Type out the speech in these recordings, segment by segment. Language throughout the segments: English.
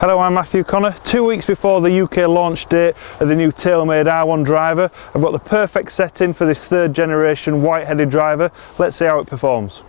Hello, I'm Matthew Conner. 2 weeks before the UK launch date of the new Taylormade R1 Driver, I've got the perfect setting for this third generation white-headed driver. Let's see how it performs.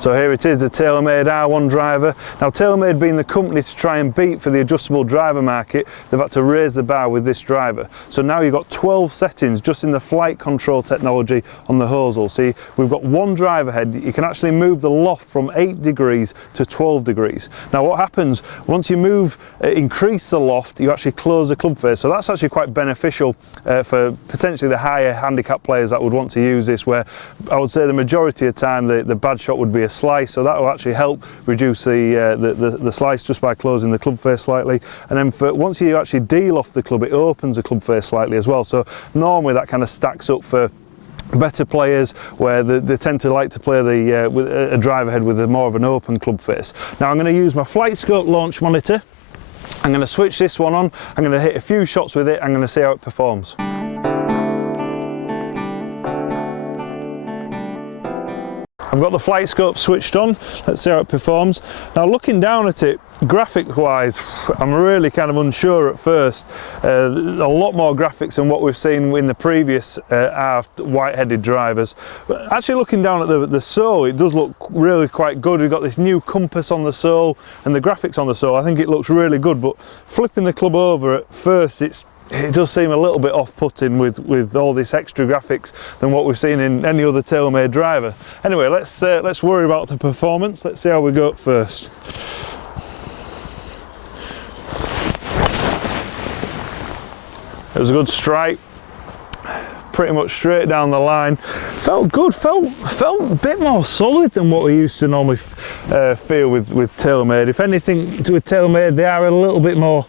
So here it is, the Taylormade R1 Driver. Now, Taylormade being the company to try and beat for the adjustable driver market, they've had to raise the bar with this driver. So now you've got 12 settings just in the flight control technology on the hosel. See, we've got one driver head. You can actually move the loft from 8 degrees to 12 degrees. Now what happens, once you increase the loft, you actually close the club face. So that's actually quite beneficial for potentially the higher handicap players that would want to use this, where I would say the majority of the time the bad shot would be a slice, so that will actually help reduce the slice just by closing the club face slightly. And then once you actually deal off the club, it opens the club face slightly as well. So normally that kind of stacks up for better players, where they tend to like to play with a driver head with more of an open club face. Now I'm going to use my Flight Scope launch monitor. I'm going to switch this one on. I'm going to hit a few shots with it. I'm going to see how it performs. I've got the Flight Scope switched on. Let's see how it performs. Now, looking down at it, graphic wise, I'm really kind of unsure at first. A lot more graphics than what we've seen in the previous white-headed drivers. But actually, looking down at the sole, it does look really quite good. We've got this new compass on the sole and the graphics on the sole. I think it looks really good, but flipping the club over at first, it does seem a little bit off-putting with all this extra graphics than what we've seen in any other Taylormade driver. Anyway, let's worry about the performance. Let's see how we go first. It was a good strike, pretty much straight down the line. Felt good, felt a bit more solid than what we used to normally feel with Taylormade. If anything, with Taylormade, they are a little bit more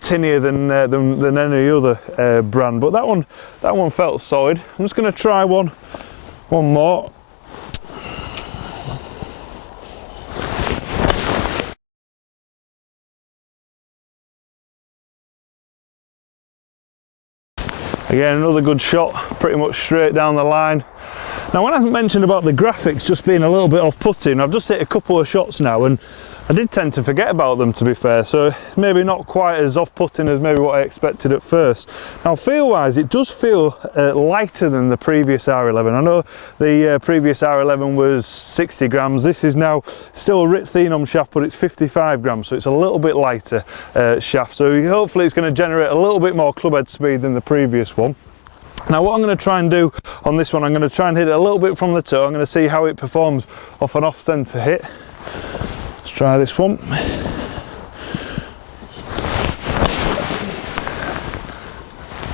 tinnier than any other brand, but that one felt solid. I'm just going to try one more. Again, another good shot, pretty much straight down the line. Now, when I mentioned about the graphics just being a little bit off-putting, I've just hit a couple of shots now, and I did tend to forget about them, to be fair, so maybe not quite as off-putting as maybe what I expected at first. Now, feel-wise, it does feel lighter than the previous R11. I know the previous R11 was 60 grams. This is now still a RIT Thenom shaft, but it's 55 grams, so it's a little bit lighter shaft. So hopefully it's going to generate a little bit more clubhead speed than the previous one. Now, what I'm going to try and do on this one, I'm going to try and hit it a little bit from the toe. I'm going to see how it performs off an off-centre hit. Try this one.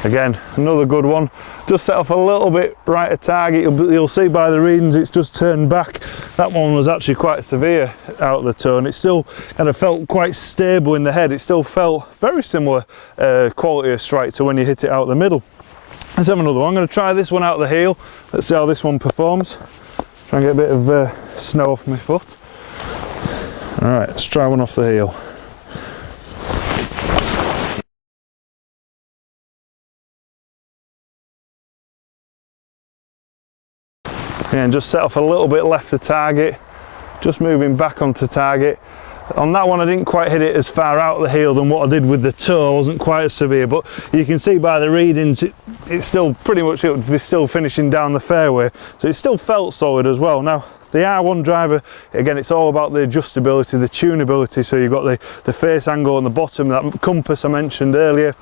Again, another good one. Just set off a little bit right at target. You'll see by the readings it's just turned back. That one was actually quite severe out of the toe, and it still kind of felt quite stable in the head. It still felt very similar quality of strike to when you hit it out the middle. Let's have another one. I'm going to try this one out the heel. Let's see how this one performs. Try and get a bit of snow off my foot. Alright, let's try one off the heel. And just set off a little bit left of target, just moving back onto target. On that one I didn't quite hit it as far out the heel than what I did with the toe. I wasn't quite as severe, but you can see by the readings it's still pretty much, it would be still finishing down the fairway, so it still felt solid as well. Now, the R1 driver, again, it's all about the adjustability, the tunability. So you've got the face angle on the bottom, that compass I mentioned earlier,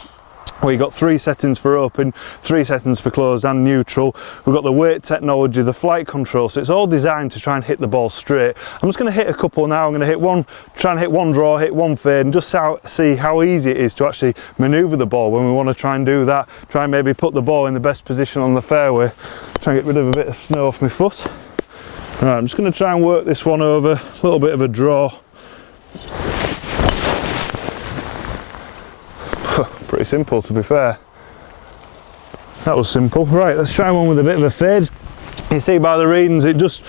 where you've got 3 settings for open, 3 settings for closed and neutral. We've got the weight technology, the flight control, so it's all designed to try and hit the ball straight. I'm just going to hit a couple now. I'm going to hit one, try and hit one draw, hit one fade, and just see how easy it is to actually manoeuvre the ball when we want to try and do that. Try and maybe put the ball in the best position on the fairway. Try and get rid of a bit of snow off my foot. Right, I'm just going to try and work this one over, a little bit of a draw. Pretty simple, to be fair. That was simple. Right, let's try one with a bit of a fade. You see by the readings, it just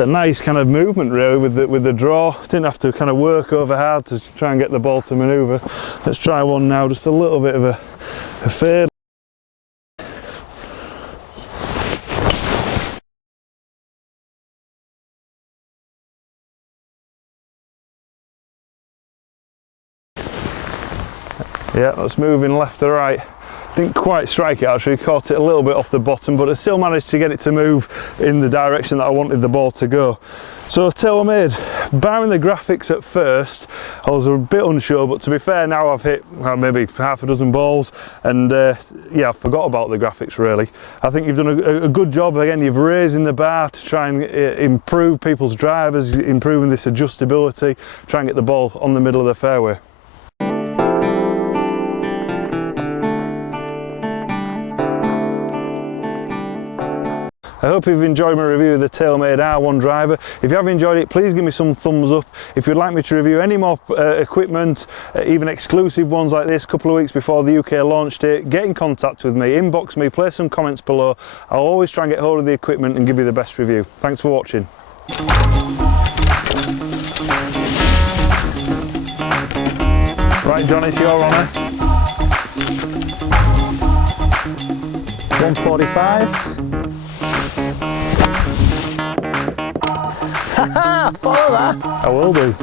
a nice kind of movement really with the draw. Didn't have to kind of work over hard to try and get the ball to manoeuvre. Let's try one now, just a little bit of a fade. Yeah, that's moving left to right. Didn't quite strike it actually, caught it a little bit off the bottom, but I still managed to get it to move in the direction that I wanted the ball to go. So Taylormade, barring the graphics at first, I was a bit unsure, but to be fair, now I've hit maybe half a dozen balls, and yeah, I forgot about the graphics really. I think you've done a good job. Again, you've raising the bar to try and improve people's drivers, improving this adjustability, try and get the ball on the middle of the fairway. I hope you've enjoyed my review of the Taylormade R1 Driver. If you have enjoyed it, please give me some thumbs up. If you'd like me to review any more equipment, even exclusive ones like this, a couple of weeks before the UK launched it, get in contact with me, inbox me, place some comments below. I'll always try and get hold of the equipment and give you the best review. Thanks for watching. Right, John, it's your honour. 145. Follow that. I will do.